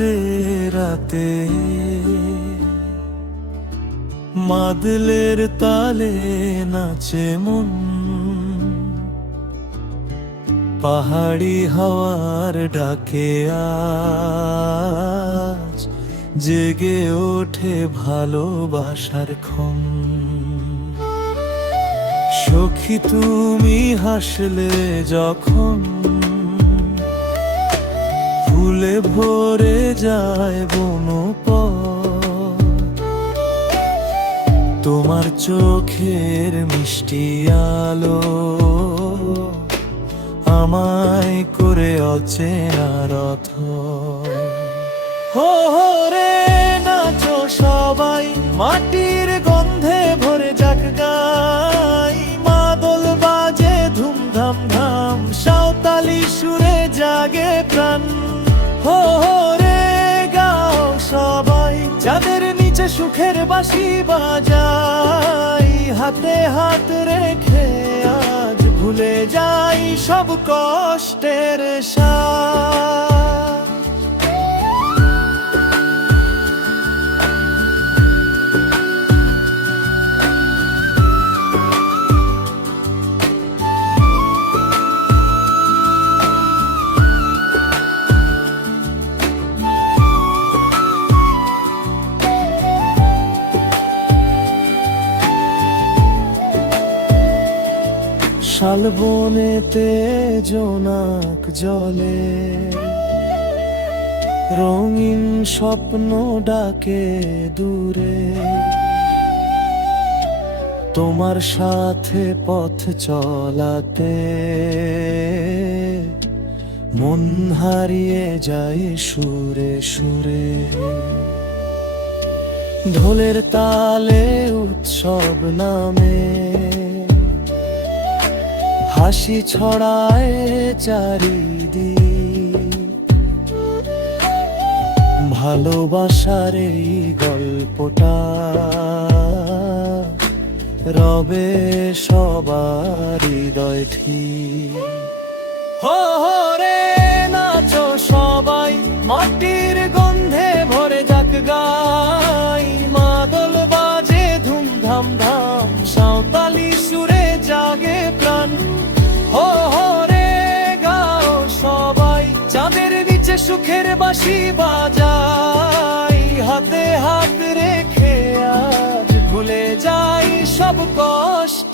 চাঁদের রাতে মাদলের তালে নাচে মন, পাহাড়ি হাওয়ার ডাকে আজ জেগে ওঠে ভালোবাসার ক্ষণ। সখী তুমি হাসলে যখন ফুলে ভরে যায় বনপথ, তোমার চোখের মিষ্টি আলো আমায় করে অচেনা রথ। হো হো রে নাচো সবাই, মাটির গন্ধে ভরে যাক গাই, মাদল বাজে ধুমধাম ধাম, সাঁওতালি সুরে জাগে প্রাণ। হো হো রে গাও সবাই, যাদের নিচে সুখের বাঁশি বাজাই, হাতে হাত রেখে আজ ভুলে যাই সব কষ্টের সাথ। শালবনেতে জোনাক জলে, রঙিন স্বপ্ন ডাকে দূরে, তোমার সাথে পথ চলাতে মন হারিয়ে যায় সুরে সুরে। ঢোলের তালে উৎসব নামে, হাসি ছড়ায় চারিদিক, ভালোবাসার এই গল্পটা রবে সবার হৃদয় ঠিক। হো হো রে নাচো সবাই, মাটির গন্ধে ভরে যাক গাই, মাদল বাজে ধুমধাম ধাম, সাঁওতালি সুরে জাগে প্রাণ। হো হো রে গাও সবাই, চাঁদের নিচে সুখের বাঁশি বাজাই, হাতে হাত রেখে আজ ভুলে যাই সব কষ্ট।